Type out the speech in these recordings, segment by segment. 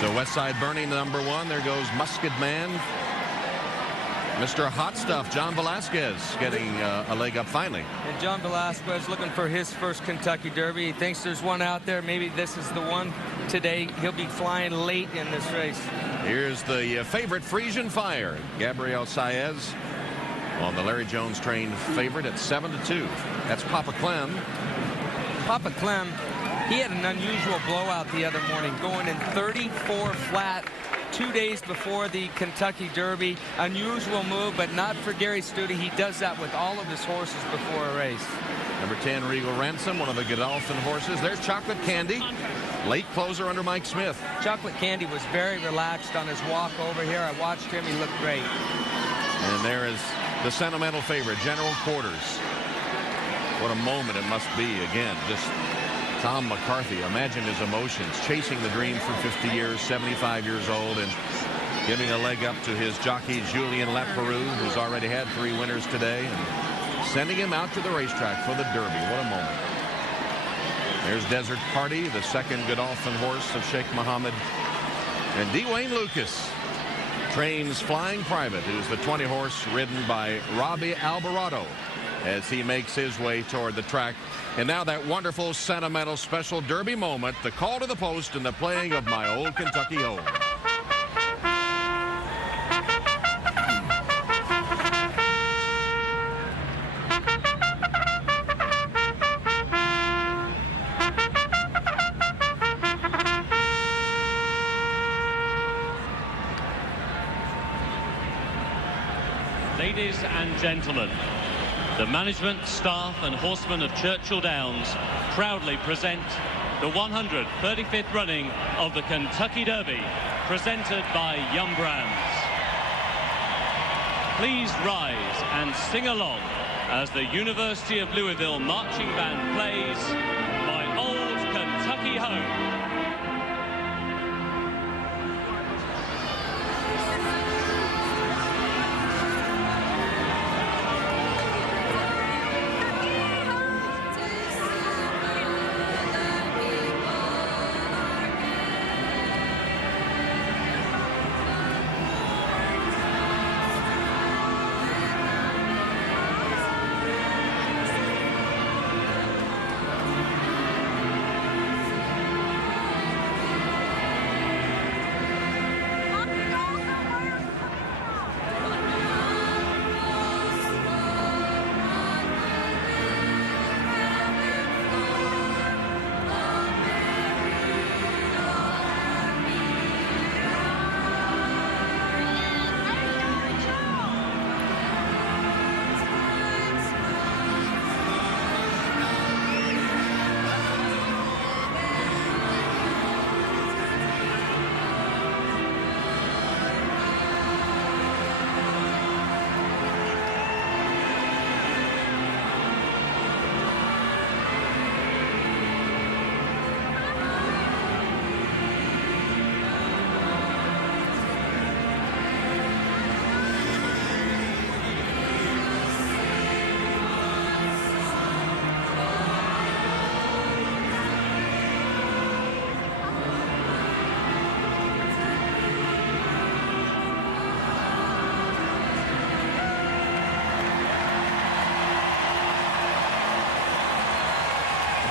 So West Side Bernie, number 1. There goes Musket Man. Mr. Hot Stuff, John Velasquez, getting a leg up finally. And John Velasquez looking for his first Kentucky Derby. He thinks there's one out there. Maybe this is the one today. He'll be flying late in this race. Here's the favorite, Frisian Fire. Gabriel Saez on the Larry Jones trained favorite at 7-2. That's Papa Clem. Papa Clem, he had an unusual blowout the other morning, going in 34 flat 2 days before the Kentucky Derby. Unusual move, but not for Gary Stute. He does that with all of his horses before a race. Number 10, Regal Ransom, one of the Godolphin horses. There's Chocolate Candy, late closer under Mike Smith. Chocolate Candy was very relaxed on his walk over here. I watched him. He looked great. And there is the sentimental favorite, General Quarters. What a moment it must be. Again, just Tom McCarthy, imagine his emotions, chasing the dream for 50 years, 75 years old, and giving a leg up to his jockey, Julien Leparoux, who's already had 3 winners today, and sending him out to the racetrack for the Derby. What a moment. There's Desert Party, the second Godolphin horse of Sheikh Mohammed. And Dwayne Lucas trains Flying Private, who's the 20 horse ridden by Robbie Alvarado, as he makes his way toward the track. And now that wonderful, sentimental, special Derby moment, the call to the post and the playing of My Old Kentucky Home. Ladies and gentlemen, the management, staff and horsemen of Churchill Downs proudly present the 135th running of the Kentucky Derby, presented by Yum Brands. Please rise and sing along as the University of Louisville Marching Band plays My Old Kentucky Home.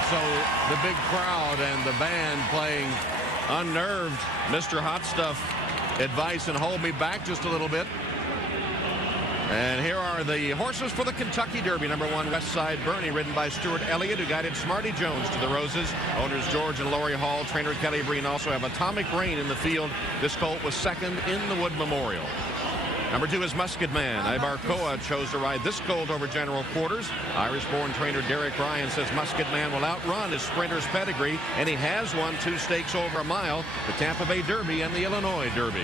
So the big crowd and the band playing Unnerved, Mr. Hot Stuff advice and Hold Me Back just a little bit. And here are the horses for the Kentucky Derby. Number 1, West Side Bernie, ridden by Stuart Elliott, who guided Smarty Jones to the Roses. Owners George and Lori Hall, trainer Kelly Breen also have Atomic Rain in the field. This colt was second in the Wood Memorial. Number 2 is Musket Man. Ibarcoa chose to ride this colt over General Quarters. Irish-born trainer Derek Ryan says Musket Man will outrun his sprinter's pedigree, and he has won 2 stakes over a mile, the Tampa Bay Derby and the Illinois Derby.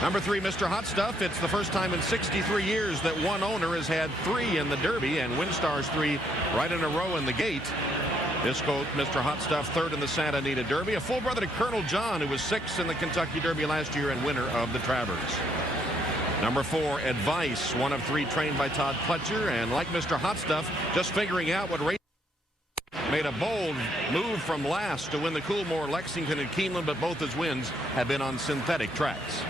Number 3, Mr. Hot Stuff. It's the first time in 63 years that one owner has had 3 in the Derby, and Winstar's 3 right in a row in the gate. This colt, Mr. Hot Stuff, 3rd in the Santa Anita Derby, a full brother to Colonel John, who was 6th in the Kentucky Derby last year and winner of the Travers. Number 4, Advice, one of 3 trained by Todd Pletcher, and like Mr. Hot Stuff, just figuring out what race made a bold move from last to win the Coolmore, Lexington, and Keeneland, but both his wins have been on synthetic tracks.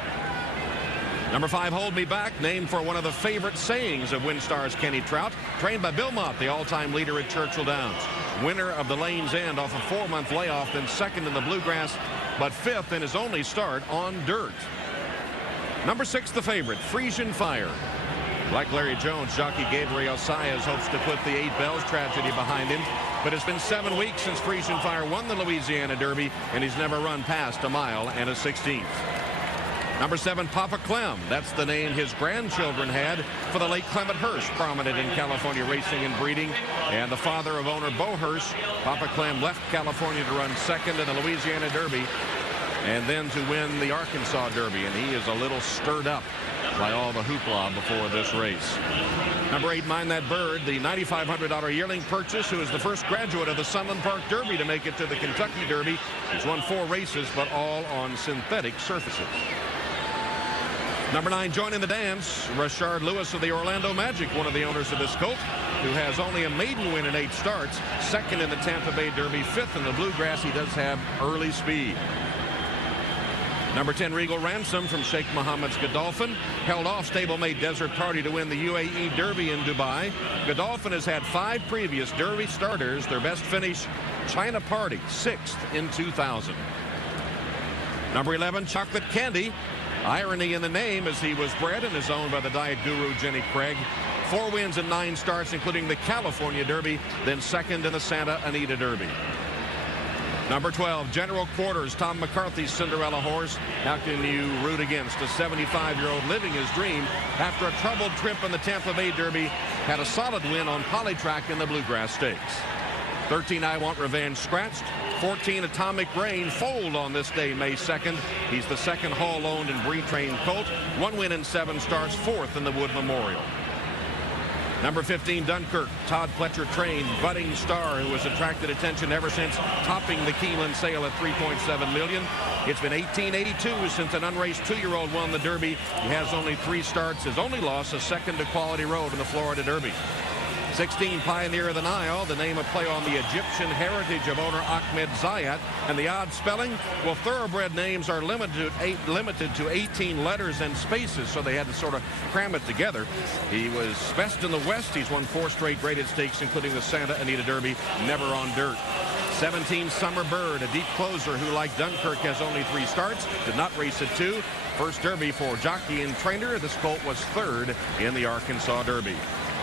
Number 5, Hold Me Back, named for one of the favorite sayings of WinStar's Kenny Trout, trained by Bill Mott, the all-time leader at Churchill Downs. Winner of the Lane's End off a 4-month layoff, then second in the Bluegrass, but 5th in his only start on dirt. Number 6, the favorite, Frisian Fire. Like Larry Jones, jockey Gabriel Saez hopes to put the 8 Bells tragedy behind him, but it's been 7 weeks since Frisian Fire won the Louisiana Derby, and he's never run past a mile and a 16th. Number 7, Papa Clem. That's the name his grandchildren had for the late Clement Hurst, prominent in California racing and breeding, and the father of owner Bo Hurst. Papa Clem left California to run second in the Louisiana Derby and then to win the Arkansas Derby, and he is a little stirred up by all the hoopla before this race. Number 8, Mind That Bird, the $9,500 yearling purchase, who is the first graduate of the Sunland Park Derby to make it to the Kentucky Derby. He's won 4 races, but all on synthetic surfaces. Number 9, joining the dance, Rashard Lewis of the Orlando Magic, one of the owners of this colt, who has only a maiden win in 8 starts, second in the Tampa Bay Derby, 5th in the Bluegrass. He does have early speed. Number 10, Regal Ransom from Sheikh Mohammed's Godolphin, held off stablemate Desert Party to win the UAE Derby in Dubai. Godolphin has had 5 previous Derby starters. Their best finish, China Party, 6th in 2000. Number 11, Chocolate Candy. Irony in the name, as he was bred and is owned by the diet guru Jenny Craig. 4 wins in 9 starts, including the California Derby, then second in the Santa Anita Derby. Number 12, General Quarters, Tom McCarthy's Cinderella horse. How can you root against a 75-year-old living his dream after a troubled trip in the Tampa Bay Derby? Had a solid win on Polytrack in the Bluegrass Stakes. 13, I Want Revenge, scratched. 14, Atomic Rain, foaled on this day, May 2nd. He's the second Hall-owned and Bree-trained colt. 1 win in 7 starts, 4th in the Wood Memorial. Number 15, Dunkirk, Todd Pletcher trained, budding star who has attracted attention ever since topping the Keeneland sale at $3.7 million. It's been 1882 since an unraced 2-year-old won the Derby. He has only 3 starts. His only loss, a second to Quality Road in the Florida Derby. 16, Pioneer of the Nile, the name of play on the Egyptian heritage of owner Ahmed Zayat. And the odd spelling? Well, thoroughbred names are limited to 18 letters and spaces, so they had to sort of cram it together. He was best in the West. He's won 4 straight graded stakes, including the Santa Anita Derby, never on dirt. 17, Summer Bird, a deep closer who, like Dunkirk, has only 3 starts, did not race at 2. First Derby for jockey and trainer. This colt was 3rd in the Arkansas Derby.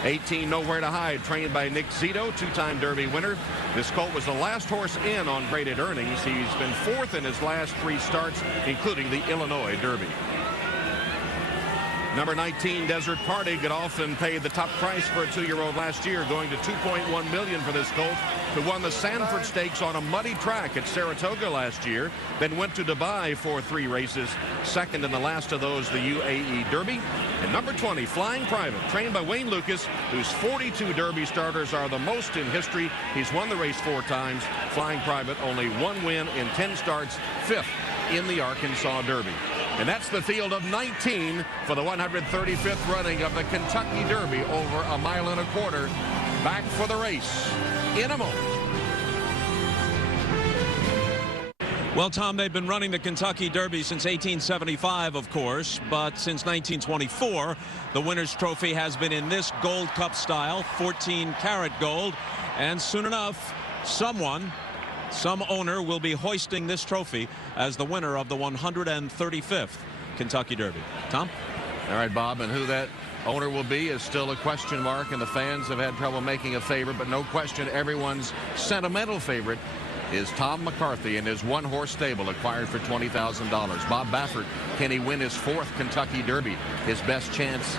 18, Nowhere to Hide, trained by Nick Zito, 2-time Derby winner. This colt was the last horse in on graded earnings. He's been 4th in his last 3 starts, including the Illinois Derby. Number 19, Desert Party. Godolphin paid the top price for a 2-year-old last year, going to $2.1 million for this colt, who won the Sanford Stakes on a muddy track at Saratoga last year, then went to Dubai for 3 races, second in the last of those, the UAE Derby. And number 20, Flying Private, trained by Wayne Lucas, whose 42 Derby starters are the most in history. He's won the race 4 times. Flying Private, only 1 win in 10 starts, 5th in the Arkansas Derby. And that's the field of 19 for the 135th running of the Kentucky Derby, over a mile and a quarter. Back for the race in a moment. Well, Tom, they've been running the Kentucky Derby since 1875, of course, but since 1924, the winner's trophy has been in this Gold Cup style, 14-karat gold, and soon enough, some owner will be hoisting this trophy as the winner of the 135th Kentucky Derby. Tom? All right, Bob, and who that owner will be is still a question mark, and the fans have had trouble making a favorite, but no question everyone's sentimental favorite is Tom McCarthy and his 1-horse stable acquired for $20,000. Bob Baffert, can he win his 4th Kentucky Derby? His best chance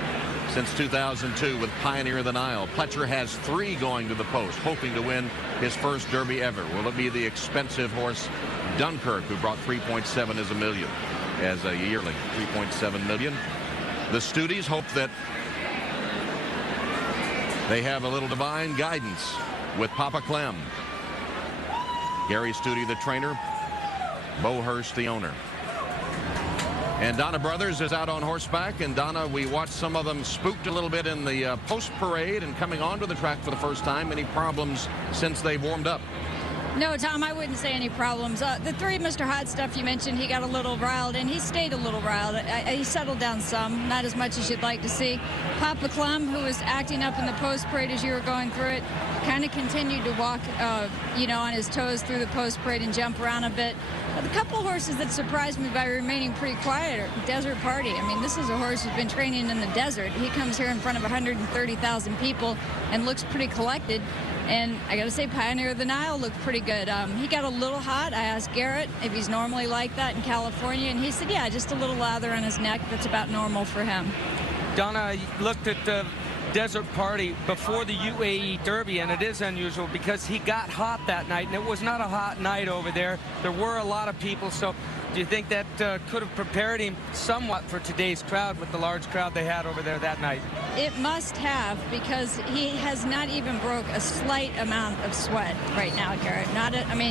since 2002 with Pioneer of the Nile. Pletcher has 3 going to the post, hoping to win his first Derby ever. Will it be the expensive horse Dunkirk, who brought 3.7 as a million, as a yearling, 3.7 million? The Studies hope that they have a little divine guidance with Papa Clem. Gary Studi, the trainer. Bo Hurst, the owner. And Donna Brothers is out on horseback. And Donna, we watched some of them spooked a little bit in the post parade and coming onto the track for the first time. Any problems since they've warmed up? No, Tom, I wouldn't say any problems. The three Mr. Hot Stuff you mentioned, he got a little riled, and he stayed a little riled. He settled down some, not as much as you'd like to see. Papa Clem, who was acting up in the post parade as you were going through it, kind of continued to walk, on his toes through the post parade and jump around a bit. But a couple horses that surprised me by remaining pretty quiet are Desert Party. I mean, this is a horse who's been training in the desert. He comes here in front of 130,000 people and looks pretty collected. And I got to say, Pioneer of the Nile looked pretty good. He got a little hot. I asked Garrett if he's normally like that in California, and he said, yeah, just a little lather on his neck. That's about normal for him. Donna, I looked at the Desert Party before the UAE Derby, and it is unusual because he got hot that night, and it was not a hot night over there. There were a lot of people, so do you think that could have prepared him somewhat for today's crowd with the large crowd they had over there that night? It must have, because he has not even broke a slight amount of sweat right now, Garrett.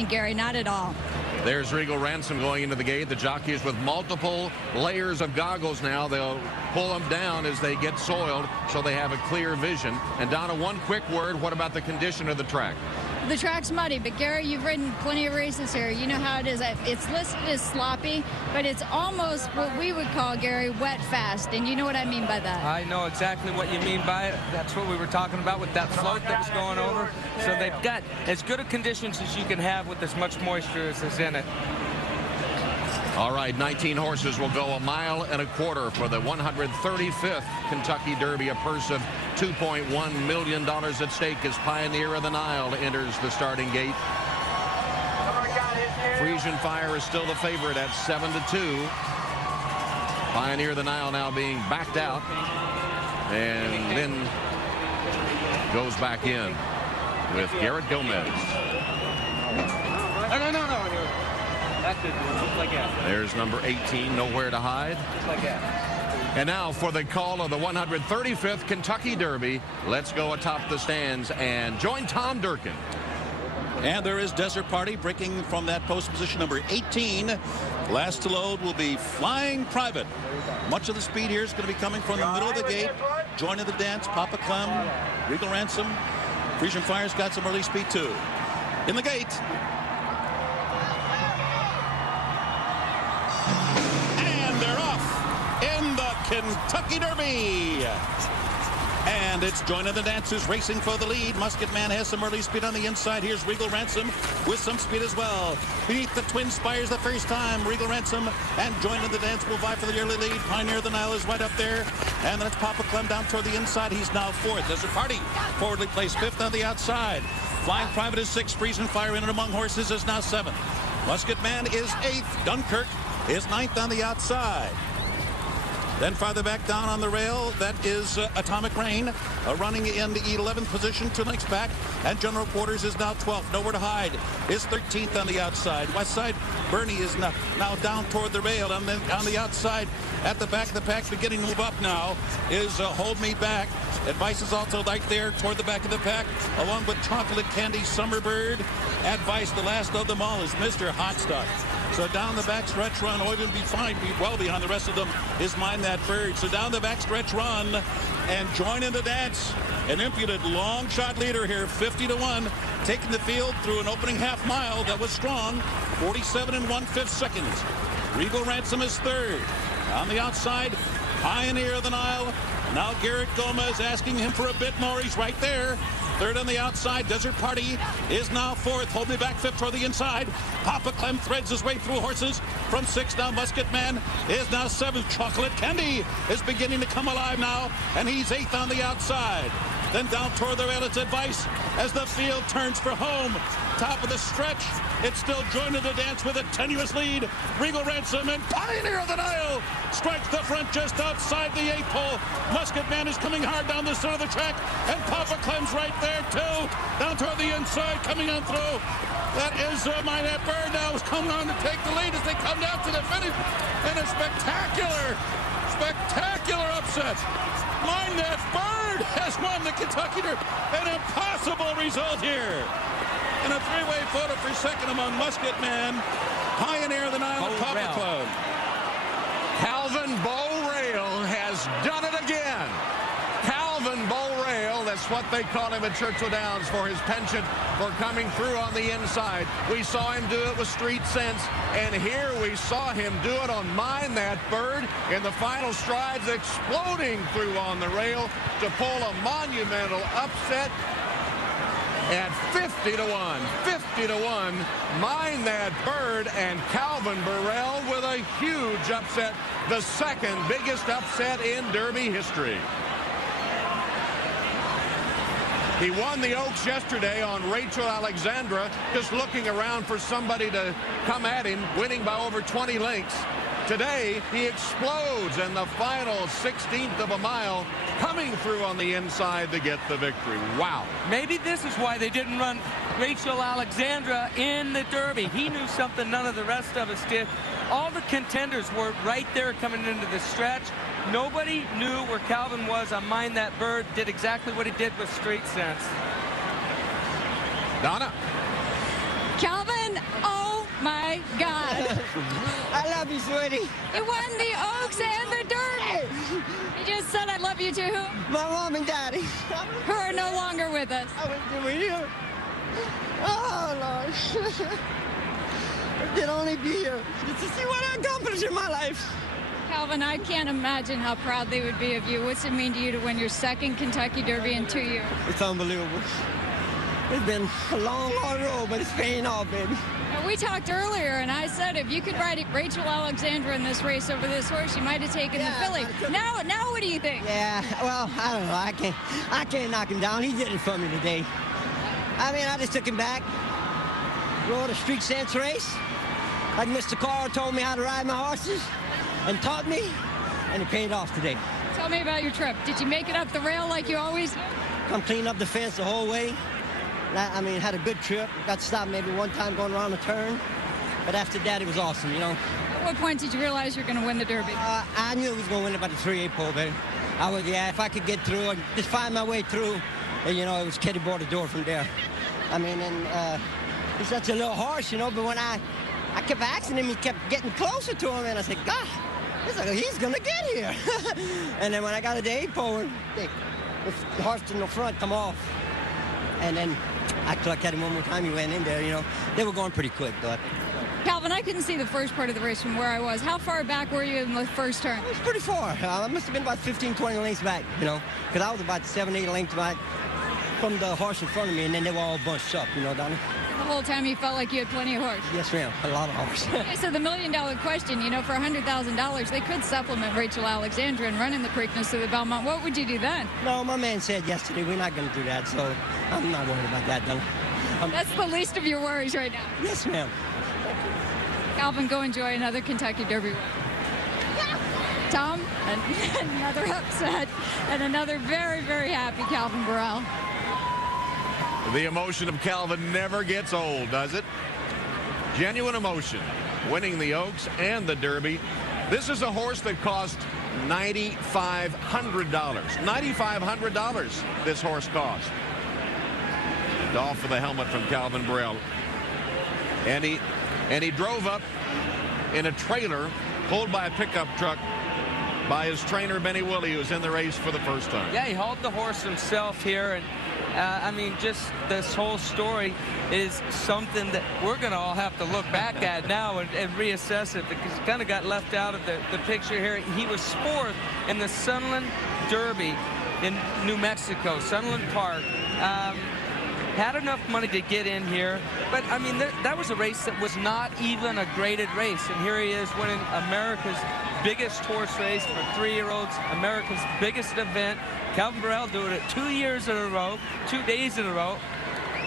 Gary, not at all. There's Regal Ransom going into the gate. The jockeys with multiple layers of goggles now. They'll pull them down as they get soiled so they have a clear vision. And Donna, one quick word. What about the condition of the track? The track's muddy, but Gary, you've ridden plenty of races here. You know how it is. It's listed as sloppy, but it's almost what we would call, Gary, wet fast. And you know what I mean by that. I know exactly what you mean by it. That's what we were talking about with that float that was going over. So they've got as good of conditions as you can have with as much moisture as is in it. All right, 19 horses will go 1.25 miles for the 135th Kentucky Derby. A purse of $2.1 million at stake as Pioneer of the Nile enters the starting gate. Frisian Fire is still the favorite at 7-2. Pioneer of the Nile now being backed out and then goes back in with Garrett Gomez. No. That's it. Just like that. There's number 18, Nowhere to Hide. Just like that. And now for the call of the 135th Kentucky Derby. Let's go atop the stands and join Tom Durkin. And there is Desert Party breaking from that post position, number 18. Last to load will be Flying Private. Much of the speed here is going to be coming from the middle of the gate. Joining the dance, Papa Clem, Regal Ransom. Frisian Fire's got some early speed too. In the gate. Kentucky Derby. And it's joining the dancers racing for the lead. Musket Man has some early speed on the inside. Here's Regal Ransom with some speed as well. Beneath the Twin Spires the first time. Regal Ransom and joining the dance will vie for the early lead. Pioneer of the Nile is right up there. And then it's Papa Clem down toward the inside. He's now fourth. Desert Party forwardly placed fifth on the outside. Flying Private is sixth. Frisian Fire in and among horses is now seventh. Musket Man is eighth. Dunkirk is ninth on the outside. Then farther back down on the rail, that is Atomic Rain, running in the 11th position, 2 lengths back. And General Quarters is now 12th. Nowhere to Hide is 13th on the outside. Westside Bernie is now down toward the rail. And then on the outside, at the back of the pack, beginning to move up now, is Hold Me Back. Advice is also right there toward the back of the pack, along with Chocolate Candy, Summerbird. Advice, the last of them all, is Mr. Hot Stuff. So down the back stretch run, or even be well behind the rest of them, is Mind That Bird. So down the back stretch run and joining the dance. An impudent long shot leader here, 50-1, taking the field through an opening half mile that was strong, 47 1/5 seconds. Regal Ransom is third. On the outside, Pioneer of the Nile. Now Garrett Gomez asking him for a bit more. He's right there. Third on the outside, Desert Party is now fourth. Hold Me Back fifth toward the inside. Papa Clem threads his way through horses. From sixth now, Musket Man is now seventh. Chocolate Candy is beginning to come alive now, and he's eighth on the outside. Then down toward the rail, it's Advice as the field turns for home. Top of the stretch, it's still joining the dance with a tenuous lead. Regal Ransom and Pioneer of the Nile strikes the front just outside the 8th hole. Musket Man is coming hard down the center of the track, and Papa Clem's right there too. Down toward the inside, coming on through. That is Mind That Bird now is coming on to take the lead as they come down to the finish. And a spectacular upset. Mind That Bird has won the Kentucky Derby. An impossible result here. In a three-way photo for second among Musket Man, Pioneer of the Nile, and Papa Clem. done it again. Calvin Borel, that's what they call him at Churchill Downs for his penchant for coming through on the inside. We saw him do it with Street Sense, and here we saw him do it on Mind That Bird in the final strides, exploding through on the rail to pull a monumental upset at 50-1. 50-1. Mind That Bird and Calvin Borel with a huge upset, the second biggest upset in Derby history. He won the Oaks yesterday on Rachel Alexandra, just looking around for somebody to come at him, winning by over 20 lengths. Today, he explodes in the final 16th of a mile, coming through on the inside to get the victory. Wow. Maybe this is why they didn't run Rachel Alexandra in the Derby. He knew something none of the rest of us did. All the contenders were right there coming into the stretch. Nobody knew where Calvin was on Mind That Bird, did exactly what he did with Street Sense. Donna. Calvin, oh my God. I love you, sweetie. You won the Oaks and the Derby. You just said I love you to who? My mom and daddy. Who are no longer with us. I went to you. Oh, Lord. I did only be here just to see what I accomplished in my life. Calvin, I can't imagine how proud they would be of you. What's it mean to you to win your second Kentucky Derby in 2 years? It's unbelievable. It's been a long, hard road, but it's paying off, baby. Now, we talked earlier, and I said if you could ride Rachel Alexandra in this race over this horse, you might have taken the filly. Now, what do you think? Yeah, well, I don't know. I can't knock him down. He did it for me today. I mean, I just took him back, rode a Street Sense race, like Mr. Carr told me how to ride my horses, and taught me, and it paid off today. Tell me about your trip. Did you make it up the rail like you always do? Come clean up the fence the whole way. I mean, had a good trip. Got stopped maybe one time going around the turn. But after that, it was awesome, you know. At what point did you realize you were going to win the Derby? I knew I was going to win it by the 3/8 pole, baby. If I could get through and just find my way through, and, you know, it was Kitty bought the door from there. I mean, and he's such a little horse, you know, but when I kept asking him, he kept getting closer to him, and I said, God, he's going to get here. And then when I got to the 8 pole, the horse in the front come off. And then I looked at him one more time. He went in there, you know. They were going pretty quick, though. Calvin, I couldn't see the first part of the race from where I was. How far back were you in the first turn? It was pretty far. I must have been about 15, 20 lengths back, you know, because I was about 7, 8 lengths back from the horse in front of me, and then they were all bunched up, you know, Donna. The whole time you felt like you had plenty of horse. Yes, ma'am. A lot of horse. Okay, so the $1 million question, you know, for $100,000, they could supplement Rachel Alexandra and run in the Preakness of the Belmont. What would you do then? No, my man said yesterday we're not going to do that, so I'm not worried about that, Donna. That's the least of your worries right now. Yes, ma'am. Calvin, go enjoy another Kentucky Derby win. Tom, another upset, and another very, very happy Calvin Borel. The emotion of Calvin never gets old, does it? Genuine emotion, winning the Oaks and the Derby. This is a horse that cost $9,500. $9,500 this horse cost. Off of the helmet from Calvin Borel. And he drove up in a trailer pulled by a pickup truck by his trainer, Benny Woolley, who was in the race for the first time. Yeah, he hauled the horse himself here, and I mean, just this whole story is something that we're going to all have to look back at now and reassess it, because he kind of got left out of the picture here. He was fourth in the Sunland Derby in New Mexico, Sunland Park. Had enough money to get in here, but I mean, that was a race that was not even a graded race, and here he is winning America's biggest horse race for 3-year-olds, America's biggest event. Calvin Borel doing it 2 years in a row, 2 days in a row.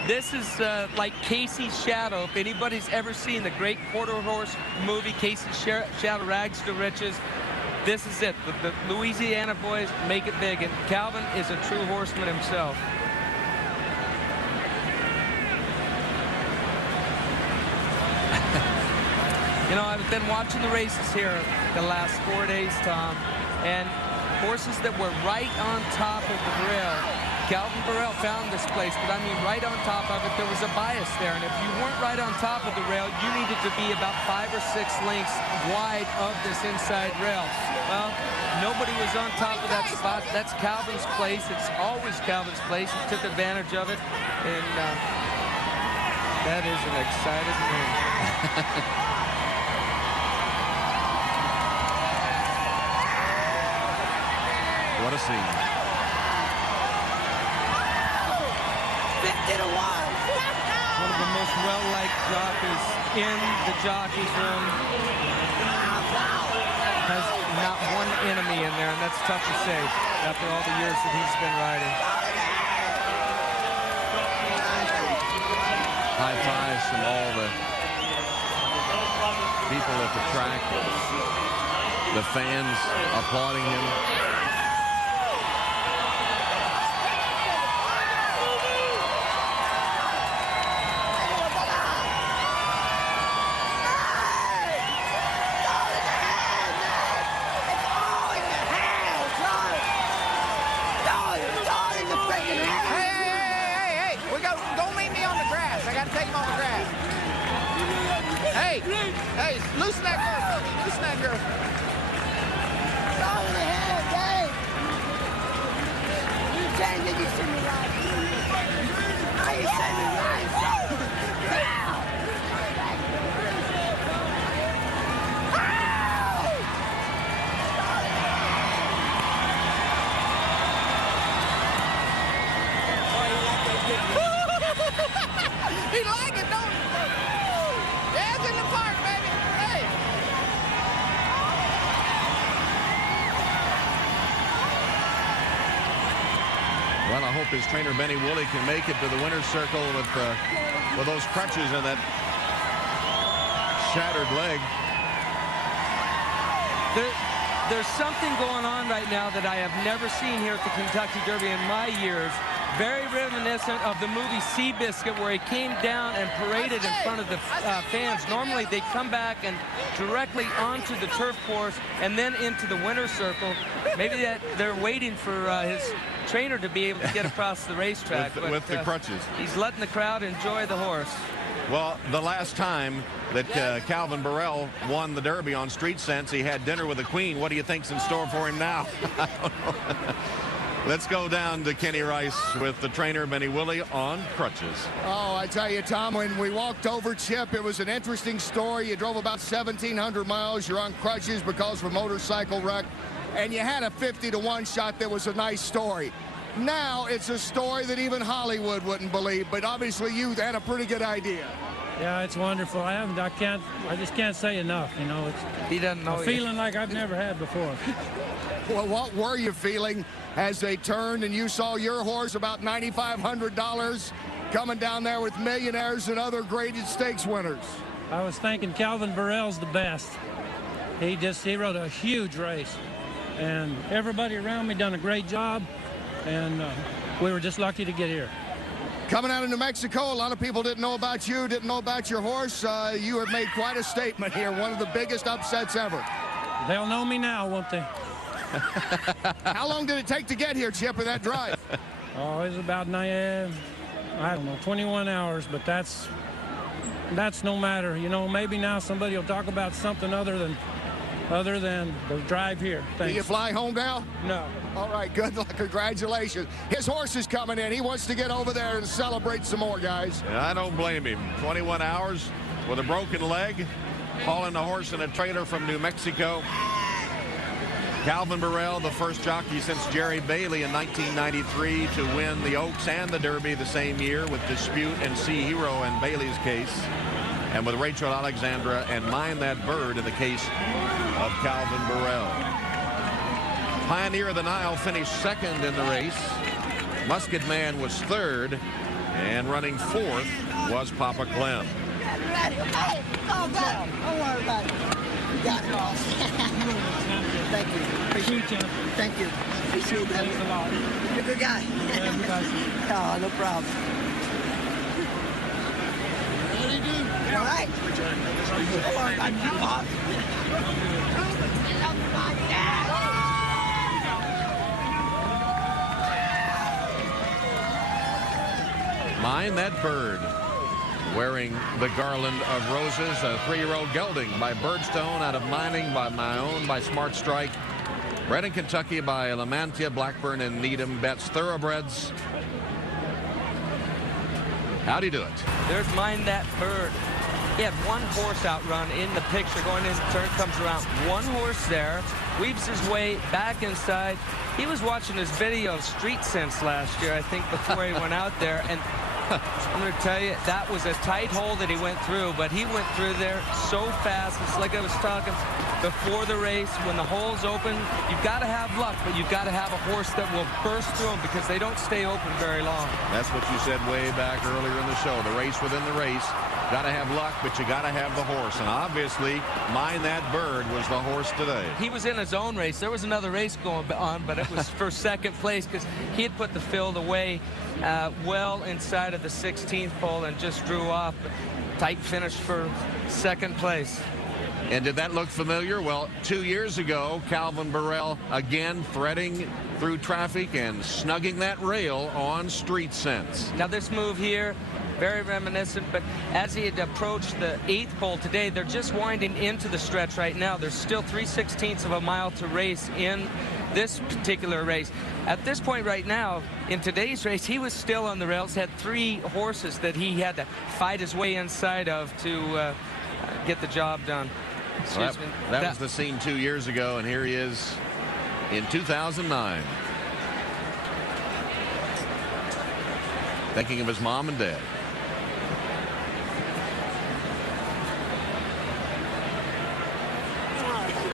This is like Casey's Shadow. If anybody's ever seen the great quarter horse movie, Casey's Shadow, Rags to Riches, this is it. The Louisiana boys make it big, and Calvin is a true horseman himself. You know, I've been watching the races here the last 4 days, Tom, and horses that were right on top of the rail Calvin Burrell found this place, but I mean right on top of it, there was a bias there. And if you weren't right on top of the rail, you needed to be about 5 or 6 lengths wide of this inside rail. Well, nobody was on top of that spot. That's Calvin's place. It's always Calvin's place. He took advantage of it. And that is an excited man. What a scene. 50 to 1. One of the most well-liked jockeys in the jockey's room. Has not one enemy in there, and that's tough to say after all the years that he's been riding. High fives from all the people at the track. The fans applauding him. Hey, loosen that girl. Loosen that girl. It's all in the head, Dave. You saying that you see me right? How you see me right? He like it, don't he? Yeah, it's in the park, baby. Hey. Well, I hope his trainer Benny Woolley can make it to the winner's circle with those crutches and that shattered leg. There's something going on right now that I have never seen here at the Kentucky Derby in my years. Very reminiscent of the movie Seabiscuit, where he came down and paraded in front of the fans. Normally, they come back and directly onto the turf course and then into the winner's circle. Maybe they're waiting for his trainer to be able to get across the racetrack. with the crutches. He's letting the crowd enjoy the horse. Well, the last time that Calvin Burrell won the Derby on Street Sense, he had dinner with the Queen. What do you think's in store for him now? I don't know. Let's go down to Kenny Rice with the trainer Benny Woolley on crutches. Oh, I tell you, Tom, when we walked over, Chip, it was an interesting story. You drove about 1,700 miles. You're on crutches because of a motorcycle wreck. And you had a 50 to 1 shot that was a nice story. Now it's a story that even Hollywood wouldn't believe. But obviously you had a pretty good idea. Yeah, it's wonderful. I just can't say enough. You know, He doesn't know a feeling like I've never had before. Well, what were you feeling as they turned and you saw your horse, about $9,500, coming down there with millionaires and other graded stakes winners? I was thinking Calvin Burrell's the best. He rode a huge race. And everybody around me done a great job. And we were just lucky to get here. Coming out of New Mexico, a lot of people didn't know about you, didn't know about your horse. You have made quite a statement here, one of the biggest upsets ever. They'll know me now, won't they? How long did it take to get here, Chip, in that drive? Oh, it was about, I don't know, 21 hours, but that's no matter. You know, maybe now somebody will talk about something other than the drive here. Thanks. Do you fly home now? No. All right, good luck. Congratulations. His horse is coming in. He wants to get over there and celebrate some more, guys. And I don't blame him. 21 hours with a broken leg, hauling the horse in a trailer from New Mexico. Calvin Burrell, the first jockey since Jerry Bailey in 1993 to win the Oaks and the Derby the same year, with Dispute and Sea Hero in Bailey's case, and with Rachel Alexandra and Mind That Bird in the case of Calvin Burrell. Pioneer of the Nile finished second in the race. Musket Man was third, and running fourth was Papa Clem. Hey, oh, God. Don't worry about it. You got it all. Thank you. Appreciate it. Thank you. Appreciate that. Thanks a lot. You're a good guy. Oh, no problem. All right. Don't worry about you, Bob. Mind That Bird, wearing the garland of roses. A 3-year-old gelding by Birdstone, out of Mining by My Own by Smart Strike. Bred in Kentucky by Lamantia, Blackburn, and Needham Betts Thoroughbreds. How'd he do it? There's Mind That Bird. He had one horse outrun in the picture. Going in, turn comes around. One horse there, weaves his way back inside. He was watching his video of Street Sense last year, I think, before he went out there. And I'm going to tell you, that was a tight hole that he went through, but he went through there so fast. It's like I was talking before the race. When the hole's open, you've got to have luck, but you've got to have a horse that will burst through them because they don't stay open very long. That's what you said way back earlier in the show. The race within the race. Got to have luck, but you got to have the horse. And obviously, Mind That Bird was the horse today. He was in his own race. There was another race going on, but it was for second place because he had put the field away well inside of the 16th pole and just drew off. Tight finish for second place. And did that look familiar? Well, 2 years ago, Calvin Burrell again threading through traffic and snugging that rail on Street Sense. Now this move here, very reminiscent, but as he had approached the 8th pole today, they're just winding into the stretch right now. There's still 3/16 of a mile to race in this particular race. At this point right now, in today's race, he was still on the rails, had 3 horses that he had to fight his way inside of to get the job done. Well, that was the scene 2 years ago, and here he is in 2009. Thinking of his mom and dad.